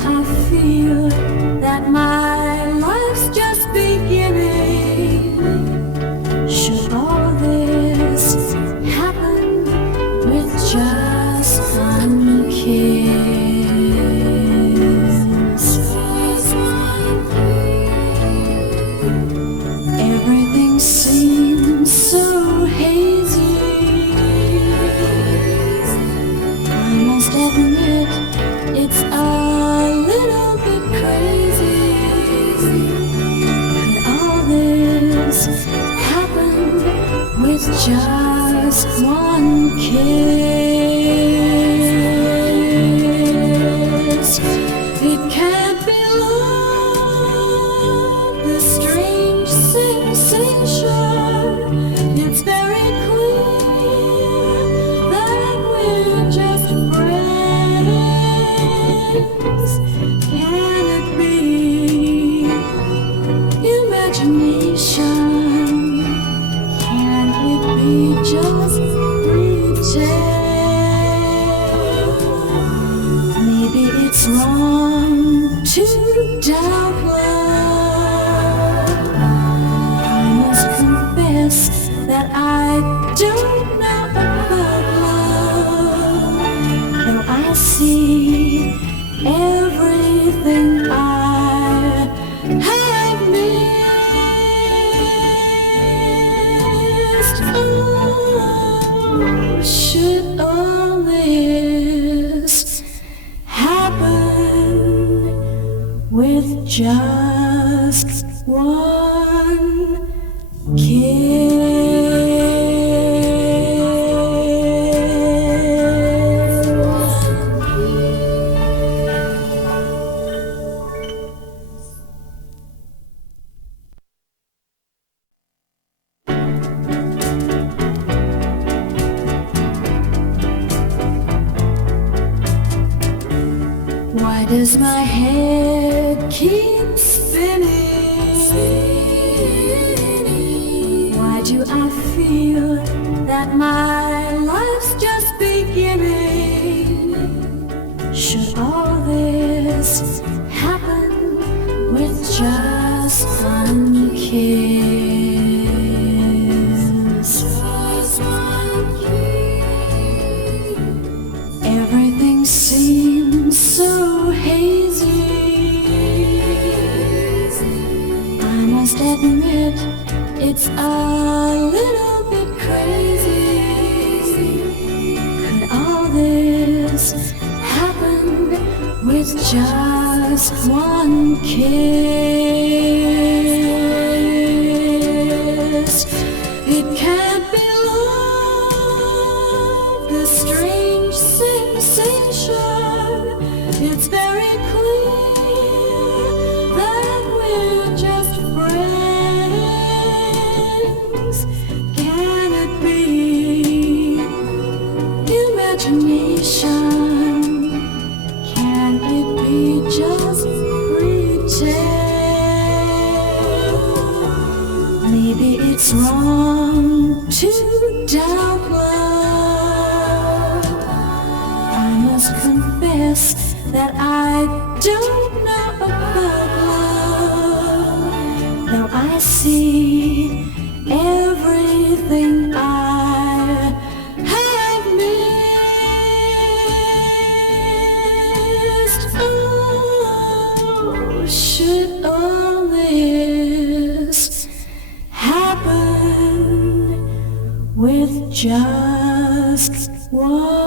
I feel that my life's just beginning? Should all this happen with just one kiss? Everything seems so hazy. I must admit it's a little bit crazy. Could all this happen with just one kiss? It can't be love, this strange sensation. It's very clear that we're just friends. Can it be imagination? Can it be just pretend? Maybe it's wrong to doubt love. I must confess that I don't know about love, though I see everything I have missed. Oh, should all this happen with just one kiss? Why does my head keep spinning? Why do I feel that my life's just beginning? Should all this happen with just one kiss? Everything seems so hazy. I must admit it's a little bit crazy. Could all this happen with just one kiss? It can't be love, this strange sensation. It's very clear that we're just friends. Can it be imagination? Can it be just pretend? Maybe it's wrong to doubt love. I must confess that I don't know about love, though I see everything I have missed. Oh, should all this happen with just one